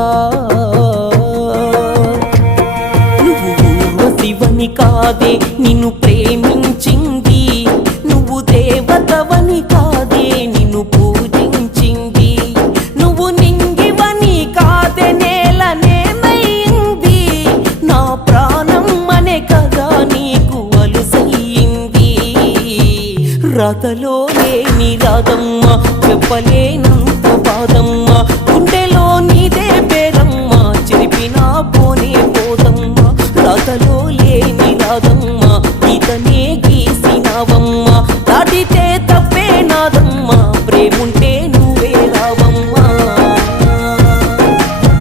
సీతా నువ్వు ఊర్వశివని కాదే నిన్ను ప్రేమించింది, నువ్వు దేవతవని కాదే నిన్ను పూజించింది, నువ్వు నింగివని కాదే నేలనేమైంది, నా ప్రాణం అనే కదా నీకు అలుసయ్యింది. రాతలో లేని రాధమ్మ చెప్పలేను